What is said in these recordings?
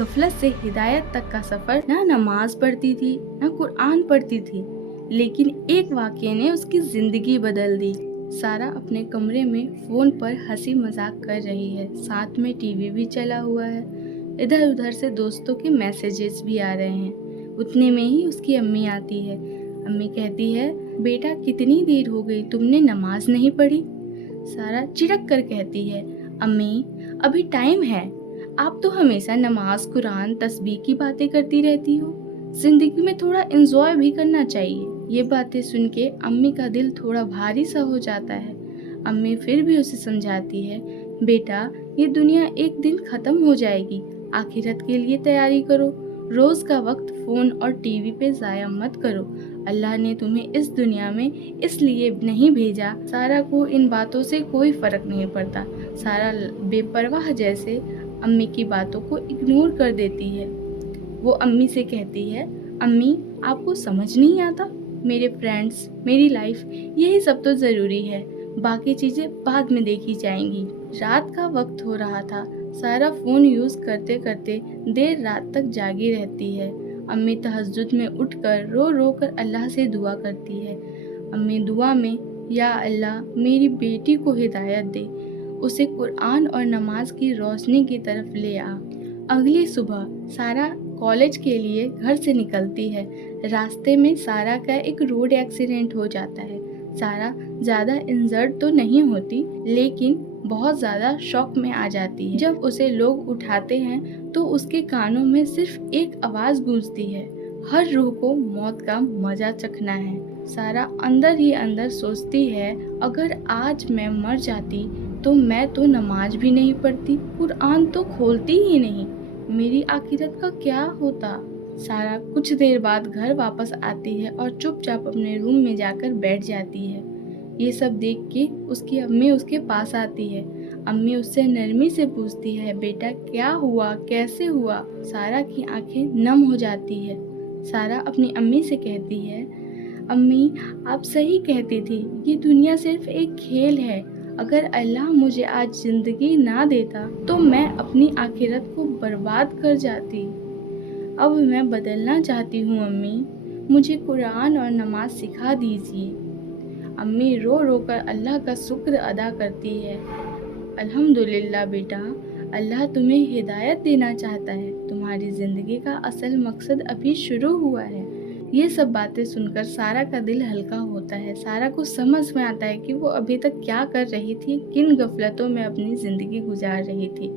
गफलत से हिदायत तक का सफर। ना नमाज पढ़ती थी, ना कुरान पढ़ती थी, लेकिन एक वाक़ये ने उसकी जिंदगी बदल दी। सारा अपने कमरे में फोन पर हंसी मजाक कर रही है, साथ में टीवी भी चला हुआ है। इधर उधर से दोस्तों के मैसेजेस भी आ रहे हैं। उतने में ही उसकी अम्मी आती है। अम्मी कहती है, बेटा कितनी देर हो गई, तुमने नमाज नहीं पढ़ी? सारा चिढ़क कर कहती है, अम्मी अभी टाइम है, आप तो हमेशा नमाज, कुरान, तस्बीह की बातें करती रहती हो। जिंदगी में थोड़ा एंजॉय भी करना चाहिए। ये बातें सुन के अम्मी का दिल थोड़ा भारी सा हो जाता है। अम्मी फिर भी उसे समझाती है, बेटा ये दुनिया एक दिन खत्म हो जाएगी, आखिरत के लिए तैयारी करो। रोज का वक्त फोन और टीवी पे जाया मत करो। अल्लाह ने तुम्हें इस दुनिया में इसलिए नहीं भेजा। सारा को इन बातों से कोई फर्क नहीं पड़ता। सारा बेपरवाह जैसे अम्मी की बातों को इग्नोर कर देती है। वो अम्मी से कहती है, अम्मी आपको समझ नहीं आता, मेरे फ्रेंड्स, मेरी लाइफ, यही सब तो ज़रूरी है, बाकी चीज़ें बाद में देखी जाएंगी। रात का वक्त हो रहा था। सारा फ़ोन यूज़ करते करते देर रात तक जागी रहती है। अम्मी तहज्जुद में उठकर रो रो कर अल्लाह से दुआ करती है। अम्मी दुआ में, या अल्लाह मेरी बेटी को हिदायत दे, उसे कुरान और नमाज की रोशनी की तरफ ले आ। अगली सुबह सारा कॉलेज के लिए घर से निकलती है। रास्ते में सारा का एक रोड एक्सीडेंट हो जाता है। सारा ज़्यादा इंजर्ड तो नहीं होती, लेकिन बहुत ज़्यादा शॉक में आ जाती है। जब उसे लोग उठाते हैं तो उसके कानों में सिर्फ एक आवाज़ गूंजती है, हर रूह को मौत का मज़ा चखना है। सारा अंदर ही अंदर सोचती है, अगर आज मैं मर जाती तो मैं तो नमाज भी नहीं पढ़ती, कुरान तो खोलती ही नहीं, मेरी आखिरत का क्या होता। सारा कुछ देर बाद घर वापस आती है और चुपचाप अपने रूम में जाकर बैठ जाती है। ये सब देख के उसकी अम्मी उसके पास आती है। अम्मी उससे नरमी से पूछती है, बेटा क्या हुआ, कैसे हुआ? सारा की आंखें नम हो जाती है। सारा अपनी अम्मी से कहती है, अम्मी आप सही कहती थी, ये दुनिया सिर्फ एक खेल है। अगर अल्लाह मुझे आज जिंदगी ना देता तो मैं अपनी आखिरत को बर्बाद कर जाती। अब मैं बदलना चाहती हूँ अम्मी, मुझे कुरान और नमाज सिखा दीजिए। अम्मी रो रो कर अल्लाह का शुक्र अदा करती है। अल्हम्दुलिल्लाह बेटा, अल्लाह तुम्हें हिदायत देना चाहता है, तुम्हारी ज़िंदगी का असल मकसद अभी शुरू हुआ है। ये सब बातें सुनकर सारा का दिल हल्का होता है। सारा को समझ में आता है कि वो अभी तक क्या कर रही थी, किन गफलतों में अपनी ज़िंदगी गुजार रही थी।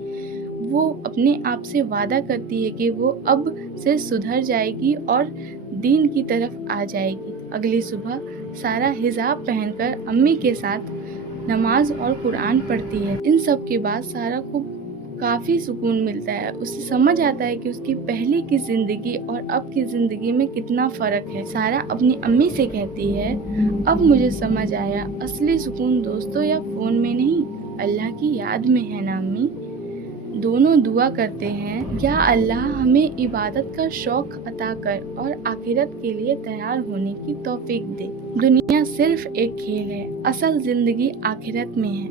वो अपने आप से वादा करती है कि वो अब से सुधर जाएगी और दीन की तरफ आ जाएगी। अगली सुबह सारा हिजाब पहनकर अम्मी के साथ नमाज और कुरान पढ़ती है। इन सब के बाद सारा को काफ़ी सुकून मिलता है। उसे समझ आता है कि उसकी पहले की ज़िंदगी और अब की ज़िंदगी में कितना फ़र्क है। सारा अपनी अम्मी से कहती है, अब मुझे समझ आया, असली सुकून दोस्तों या फ़ोन में नहीं, अल्लाह की याद में है ना अम्मी। दोनों दुआ करते हैं, या अल्लाह हमें इबादत का शौक़ अता कर और आखिरत के लिए तैयार होने की तौफीक दे। दुनिया सिर्फ एक खेल है, असल ज़िंदगी आखिरत में है।